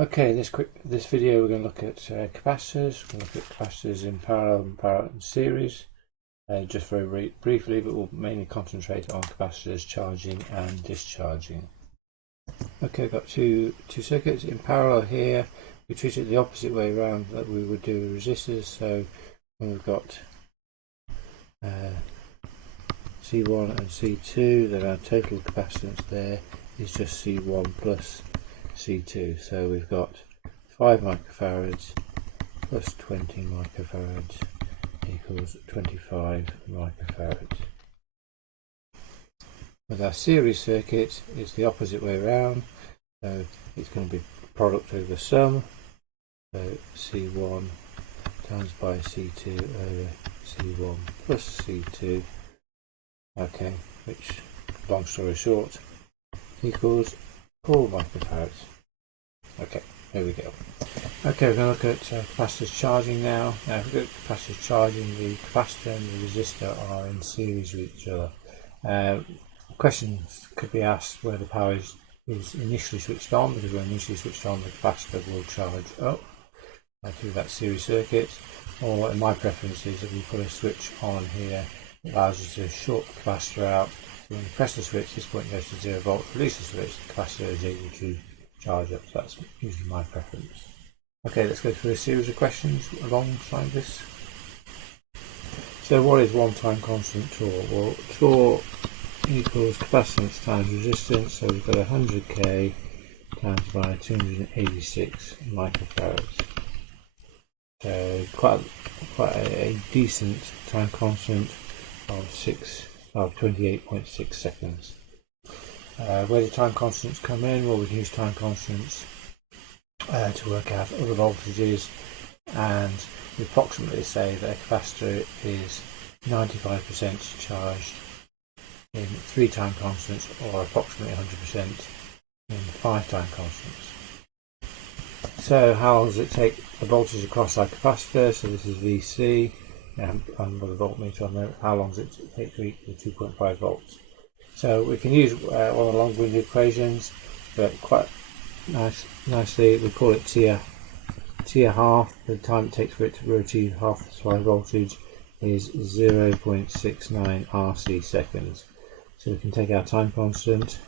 Okay, this video we're going to look at capacitors. We're going to look at capacitors in parallel and series, just very briefly, but we'll mainly concentrate on capacitors charging and discharging. Okay, I've got two circuits in parallel here. We treat it the opposite way around that we would do with resistors. So we've got C1 and C2, then our total capacitance there is just C1 plus C2. So we've got 5 microfarads plus 20 microfarads equals 25 microfarads. With our series circuit, it's the opposite way around. So it's going to be product over sum. So C1 times by C2 over C1 plus C2. Okay, which, long story short, equals 4 microfarads. Okay, there we go. Okay, we're going to look at capacitors charging now. Now, if we look at capacitors charging, the capacitor and the resistor are in series with each other. Questions could be asked where the power is initially switched on, because when initially switched on, the capacitor will charge up through that series circuit. Or in my preference is that we put a switch on here. It allows us to short the capacitor out. So when you press the switch, this point goes to 0 volts, release the switch, the capacitor is able to charge up. So that's usually my preference. Okay, let's go through a series of questions alongside this. So what is one time constant torque? Well, torque equals capacitance times resistance, so we've got 100k times by 286 microfarads. So quite a decent time constant of 28.6 seconds. Where the time constants come in, well, we can use time constants to work out other voltages, and we approximately say that a capacitor is 95% charged in 3 time constants, or approximately 100% in 5 time constants. So how long does it take the voltage across our capacitor? So this is VC, and with a voltmeter on there. How long does it take to equal 2.5 volts? So we can use one of the long-winded equations, but quite nicely we call it T a half. The time it takes for it to achieve half the supply voltage is 0.69 RC seconds. So we can take our time constant,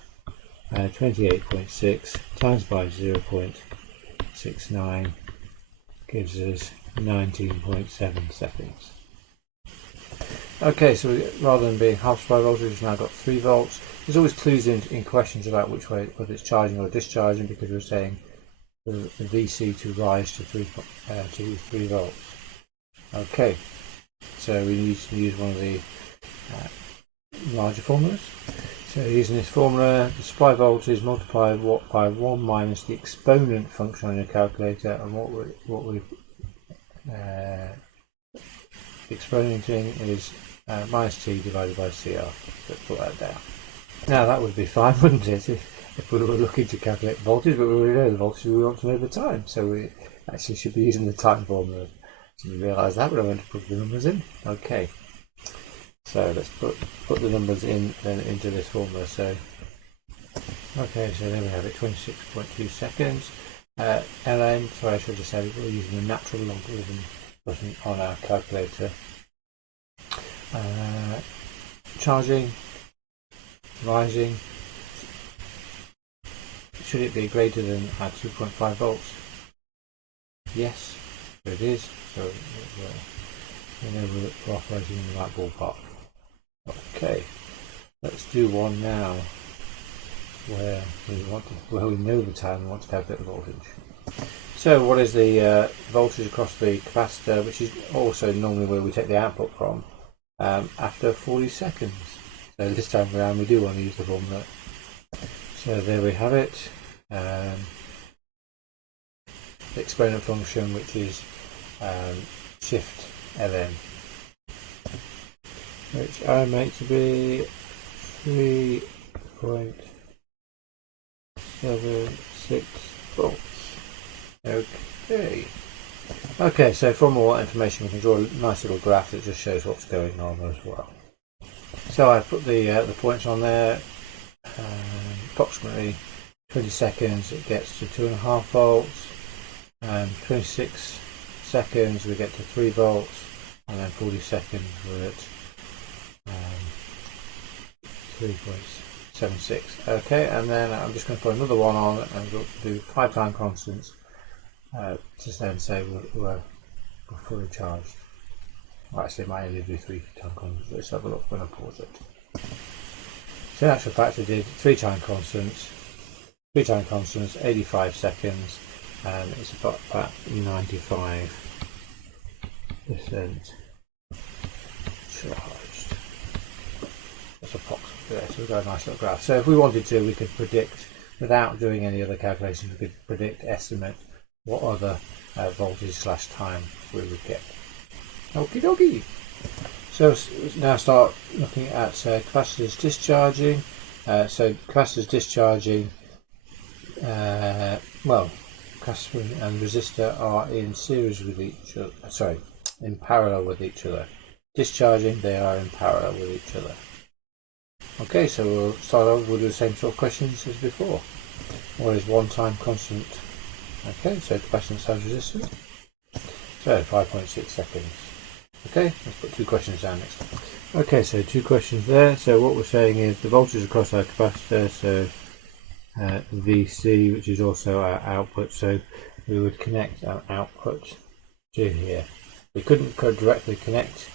28.6 times by 0.69 gives us 19.7 seconds. Okay, so rather than being half supply voltage, we've now got 3 volts. There's always clues in questions about which way, whether it's charging or discharging, because we're saying the VC to rise to 3 volts. Okay, so we need to use one of the larger formulas. So using this formula, the supply voltage multiplied by 1 minus the exponent function on your calculator, and what we're exponenting is minus t divided by CR. Let's put that down. Now that would be fine, wouldn't it, if we were looking to calculate voltage, but we already know the voltage, we want to know the time, so we actually should be using the time formula. So we realise that, but I want to put the numbers in. Okay. So let's put the numbers in then into this formula. So okay, so there we have it, 26.2 seconds. ln, sorry, I should have said we're using the natural logarithm button on our calculator. Charging, rising. Should it be greater than 2.5 volts? Yes, it is. So we know we're operating in the right ballpark. Okay, let's do one now where we know the time and want to calculate the voltage. So what is the voltage across the capacitor, which is also normally where we take the output from, after 40 seconds. So this time around we do want to use the formula. So there we have it. The exponent function, which is shift ln, which I make to be 3.76 volts. Okay, so from all that information we can draw a nice little graph that just shows what's going on as well. So I put the points on there, approximately 20 seconds it gets to 2.5 volts, and 26 seconds we get to 3 volts, and then 40 seconds we're at 3.76. Okay, and then I'm just going to put another one on and we'll do 5 time constants to then say we're fully charged. Well, actually, it might only do 3 time constants. Let's have a look when I pause it. So in actual fact, I did 3 time constants, 85 seconds, and it's about 95% charged. That's approximately there. So we've got a nice little graph. So if we wanted to, we could predict, without doing any other calculations, we could estimate what other voltage / time we would get. Okie dokie. So now start looking at capacitors discharging. So capacitors discharging, well, capacitor and resistor are in series with each other. Sorry, in parallel with each other. Discharging, they are in parallel with each other. Okay, so we'll start off. We'll do the same sort of questions as before. What is one time constant? Okay, so capacitance times resistance. So 5.6 seconds. Okay, let's put 2 questions down next time. Okay, so 2 questions there. So what we're saying is the voltage across our capacitor, so VC, which is also our output. So we would connect our output to here. We couldn't directly connect.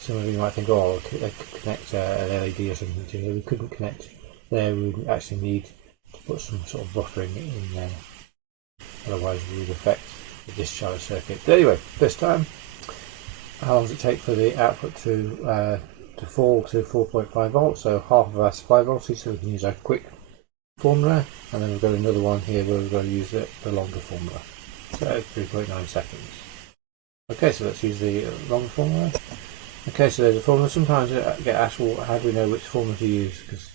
Some of you might think, oh, I could connect an LED or something to here. We couldn't connect there. We would actually need to put some sort of buffering in there. Otherwise, we would affect the discharge circuit. But anyway, this time, how long does it take for the output to fall to 4.5 volts? So half of our supply voltage. So we can use our quick formula, and then we've got another one here where we're going to use the longer formula. So 3.9 seconds. Okay, so let's use the longer formula. Okay, so there's a formula. Sometimes I get asked, well, how do we know which formula to use? Because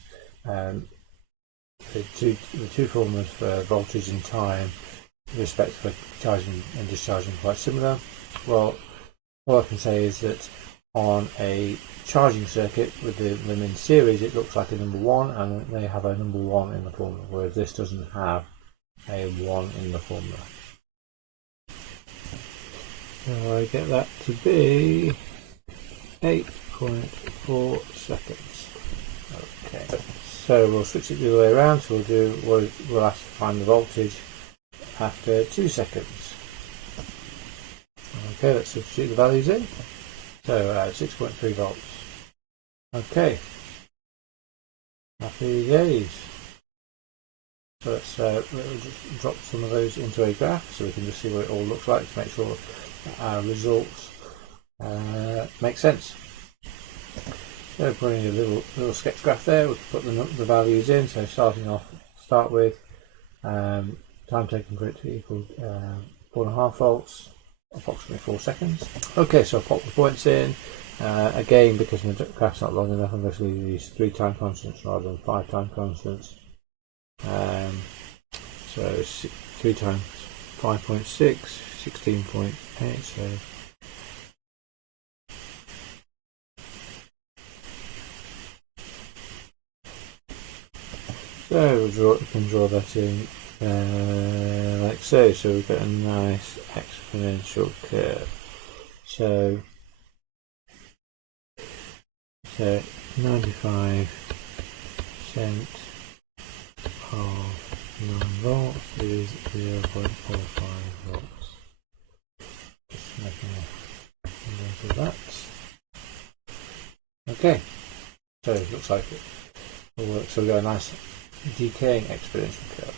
the two formulas for voltage and time, with respect for charging and discharging, are quite similar. Well, all I can say is that on a charging circuit with them in series, it looks like a number 1, and they have a number 1 in the formula, whereas this doesn't have a 1 in the formula. So I get that to be 8.4 seconds. Okay, so we'll switch it the other way around. So we'll have to find the voltage after 2 seconds. Okay, let's substitute the values in. So 6.3 volts. Okay, happy days. So let's just drop some of those into a graph so we can just see what it all looks like to make sure that our results make sense. So putting a little sketch graph there, we can put the values in. So start with time taken for it to equal 4.5 volts, approximately 4 seconds. Okay, so I'll pop the points in. Again, because my graph's not long enough, I'm going to use 3 time constants rather than 5 time constants. So 3 times 5.6, 16.8. So we can draw that in like so. So we've got a nice exponential curve. So 95% of 9 volts is 0.45 volts. Just making a note of that. Okay, so it looks like it will work. So we've got a nice decaying exponential curve.